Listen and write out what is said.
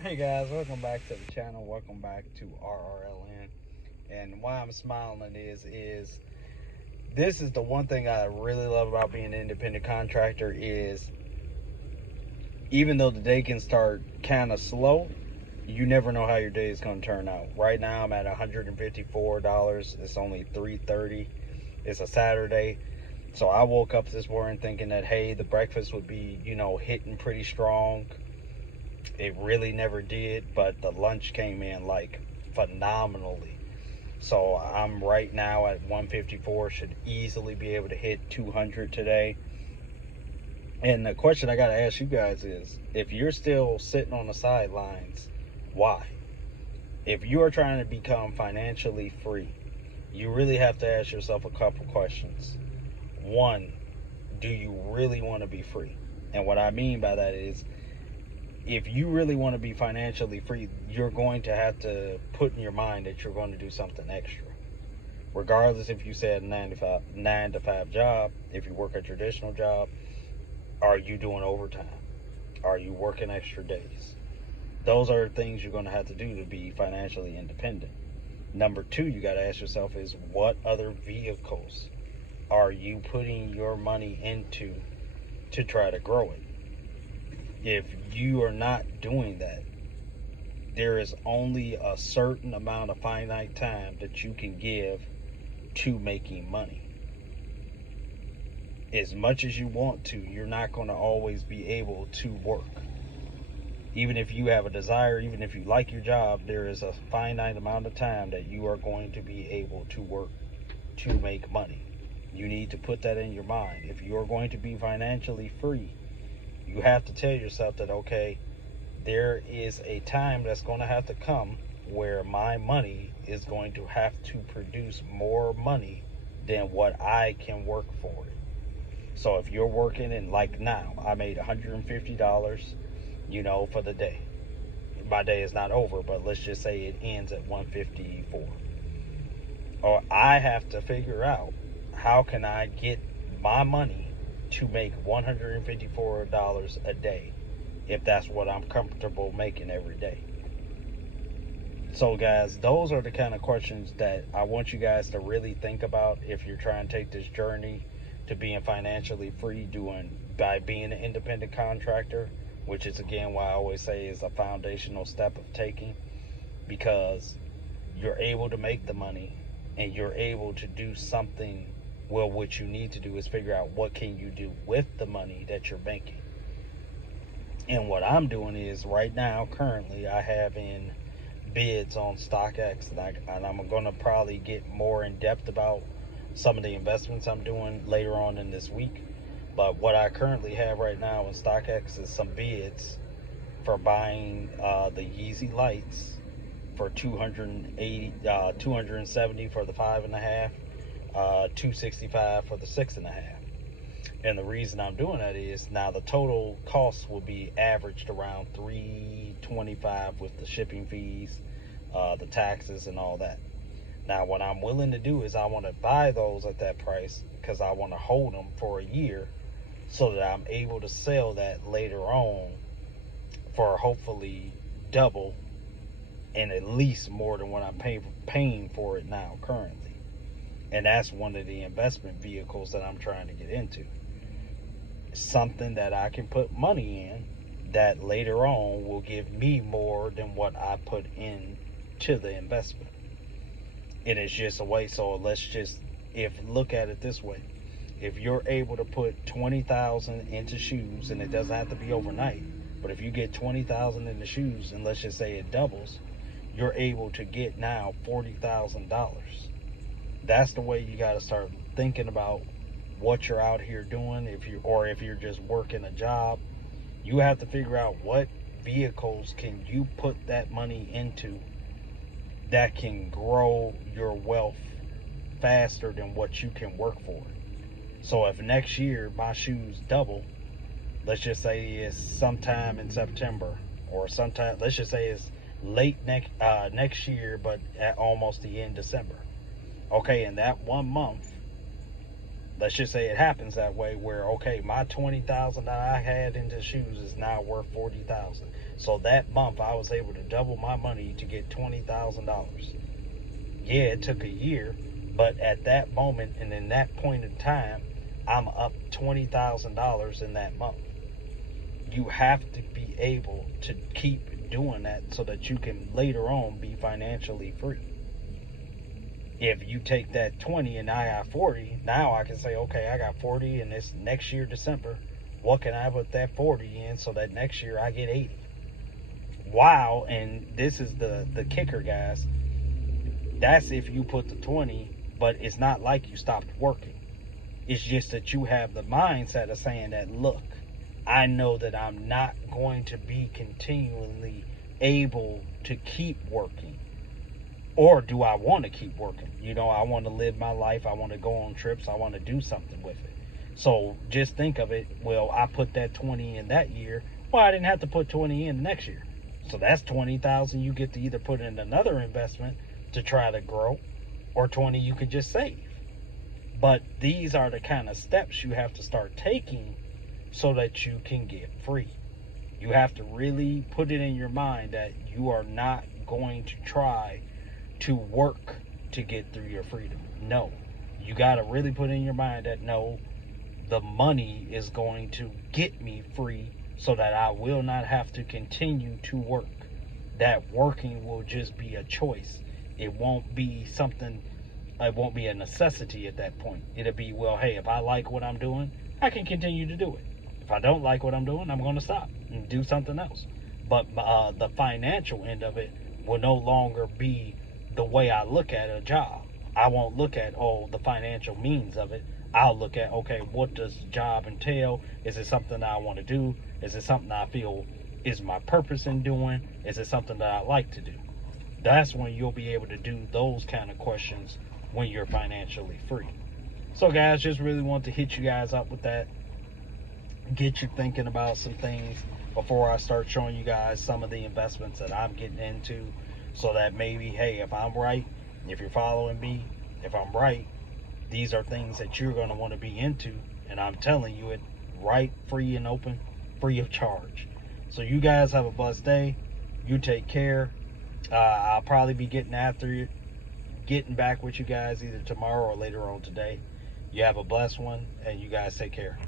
Hey guys, welcome back to the channel. Welcome back to RRLN. And why I'm smiling is this is the one thing I really love about being an independent contractor is even though the day can start kind of slow, you never know how your day is going to turn out. Right now I'm at $154. It's only 3:30. It's a Saturday. So I woke up this morning thinking that hey, the breakfast would be, hitting pretty strong. It really never did, but the lunch came in like phenomenally. So I'm right now at 154, should easily be able to hit 200 today. And the question I got to ask you guys is if you're still sitting on the sidelines, why? If you are trying to become financially free, you really have to ask yourself a couple questions. One, do you really want to be free? And what I mean by that is if you really want to be financially free, you're going to have to put in your mind that you're going to do something extra. Regardless if you said 9 to 5 job, if you work a traditional job, are you doing overtime? Are you working extra days? Those are things you're going to have to do to be financially independent. Number two, you got to ask yourself is what other vehicles are you putting your money into to try to grow it? If you are not doing that, there is only a certain amount of finite time that you can give to making money. As much as you want to, you're not going to always be able to work. Even if you have a desire, even if you like your job, there is a finite amount of time that you are going to be able to work to make money. You need to put that in your mind. If you're going to be financially free, you have to tell yourself that, okay, there is a time that's going to have to come where my money is going to have to produce more money than what I can work for it. So if you're working in like now, I made $150, for the day. My day is not over, but let's just say it ends at 154. Or I have to figure out how can I get my money to make $154 a day if that's what I'm comfortable making every day. So, guys, those are the kind of questions that I want you guys to really think about if you're trying to take this journey to being financially free doing by being an independent contractor, which is again why I always say is a foundational step of taking because you're able to make the money and you're able to do something. Well, what you need to do is figure out what can you do with the money that you're making. And what I'm doing is right now, currently, I have in bids on StockX, and I'm going to probably get more in depth about some of the investments I'm doing later on in this week. But what I currently have right now in StockX is some bids for buying the Yeezy lights for 270 for the 5.5, 265 for the 6.5. And the reason I'm doing that is now the total cost will be averaged around 325 with the shipping fees, the taxes, and all that. Now, what I'm willing to do is I want to buy those at that price because I want to hold them for a year so that I'm able to sell that later on for hopefully double and at least more than what I'm paying for it now currently. And that's one of the investment vehicles that I'm trying to get into. Something that I can put money in that later on will give me more than what I put in to the investment. It is just a way. So let's just if look at it this way. If you're able to put 20,000 into shoes, and it doesn't have to be overnight, but if you get 20,000 into shoes and let's just say it doubles, you're able to get now $40,000. That's the way you got to start thinking about what you're out here doing. If you're just working a job, you have to figure out what vehicles can you put that money into that can grow your wealth faster than what you can work for. So if next year my shoes double, let's just say it's sometime in September, or sometime let's just say it's late next year, but at almost the end of December. Okay, in that 1 month, let's just say it happens that way where, okay, my 20,000 that I had into shoes is now worth 40,000. So that month I was able to double my money to get $20,000. Yeah, it took a year, but at that moment and in that point in time, I'm up $20,000 in that month. You have to be able to keep doing that so that you can later on be financially free. If you take that 20 and I got 40, now I can say, okay, I got 40 in this next year, December. What can I put that 40 in so that next year I get 80? Wow, and this is the kicker, guys. That's if you put the 20, but it's not like you stopped working. It's just that you have the mindset of saying that, look, I know that I'm not going to be continually able to keep working. Or do I want to keep working? You know, I want to live my life. I want to go on trips. I want to do something with it. So just think of it. Well, I put that 20 in that year. Well, I didn't have to put 20 in the next year. So that's 20,000 you get to either put in another investment to try to grow, or 20 you could just save. But these are the kind of steps you have to start taking so that you can get free. You have to really put it in your mind that you are not going to try to work to get through your freedom. No, you got to really put in your mind that no, the money is going to get me free so that I will not have to continue to work. That working will just be a choice. It won't be something, it won't be a necessity at that point. It'll be, well, hey, if I like what I'm doing, I can continue to do it. If I don't like what I'm doing, I'm going to stop and do something else. But the financial end of it will no longer be the way I look at a job. I won't look at, oh, the financial means of it. I'll look at, okay, what does the job entail? Is it something that I want to do? Is it something I feel is my purpose in doing? Is it something that I like to do? That's when you'll be able to do those kind of questions when you're financially free. So guys, just really want to hit you guys up with that. Get you thinking about some things before I start showing you guys some of the investments that I'm getting into, so that maybe, hey, if I'm right, if you're following me, if I'm right, these are things that you're going to want to be into, and I'm telling you it right, free and open, free of charge. So you guys have a blessed day. You take care. I'll probably be getting back with you guys either tomorrow or later on today. You have a blessed one, and you guys take care.